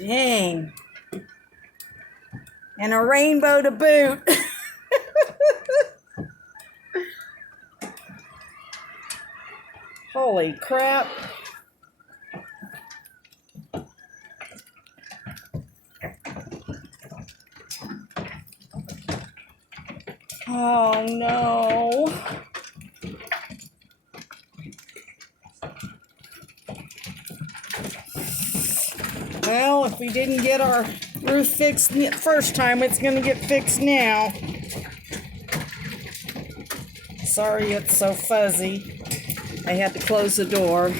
Dang. And a rainbow to boot. Holy crap. Oh no. Well, if we didn't get our roof fixed the first time, it's going to get fixed now. Sorry it's so fuzzy. I had to close the door.